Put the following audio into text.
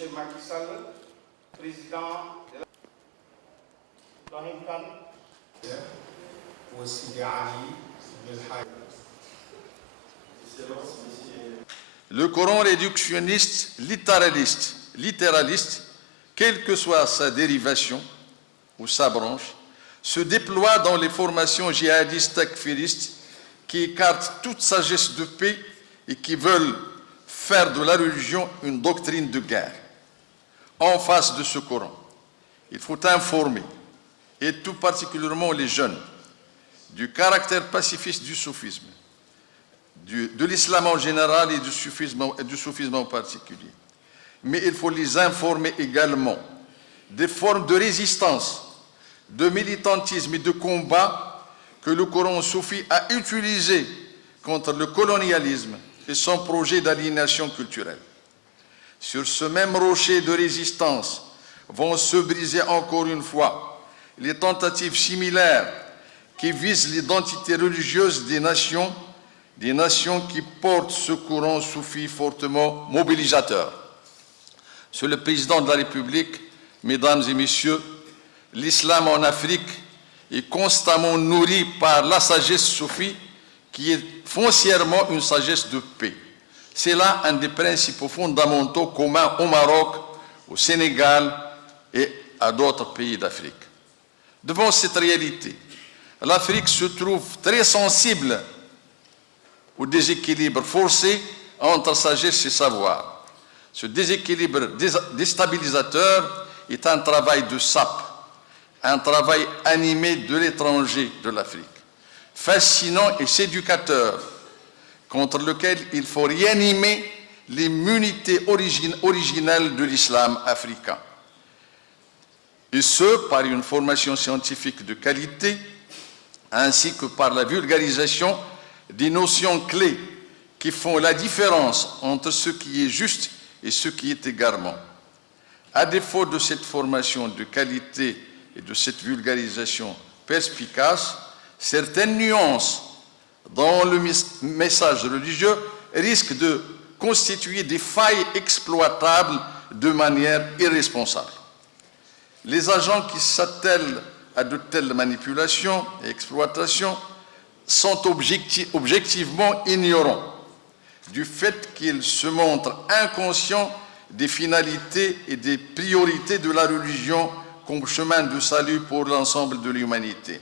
M. Macky Sall, président de la Ibrahim Khan. Le Coran réductionniste, littéraliste, quelle que soit sa dérivation ou sa branche, se déploie dans les formations djihadistes takfiristes qui écartent toute sagesse de paix et qui veulent faire de la religion une doctrine de guerre. En face de ce Coran, il faut informer, et tout particulièrement les jeunes, du caractère pacifiste du soufisme, de l'islam en général et du soufisme en particulier. Mais il faut les informer également des formes de résistance, de militantisme et de combat que le Coran soufi a utilisé contre le colonialisme et son projet d'aliénation culturelle. Sur ce même rocher de résistance vont se briser encore une fois les tentatives similaires qui visent l'identité religieuse des nations qui portent ce courant soufi fortement mobilisateur. Monsieur le Président de la République, Mesdames et Messieurs, l'islam en Afrique est constamment nourri par la sagesse soufie qui est foncièrement une sagesse de paix. C'est là un des principes fondamentaux communs au Maroc, au Sénégal et à d'autres pays d'Afrique. Devant cette réalité, l'Afrique se trouve très sensible au déséquilibre forcé entre sagesse et savoir. Ce déséquilibre déstabilisateur est un travail de sape, un travail animé de l'étranger de l'Afrique, fascinant et séducateur, contre lequel il faut réanimer l'immunité originelle de l'islam africain. Et ce, par une formation scientifique de qualité, ainsi que par la vulgarisation des notions clés qui font la différence entre ce qui est juste et ce qui est égarement. À défaut de cette formation de qualité et de cette vulgarisation perspicace, certaines nuances dans le message religieux risquent de constituer des failles exploitables de manière irresponsable. Les agents qui s'attellent à de telles manipulations et exploitations sont objectivement ignorants du fait qu'ils se montrent inconscients des finalités et des priorités de la religion comme chemin de salut pour l'ensemble de l'humanité.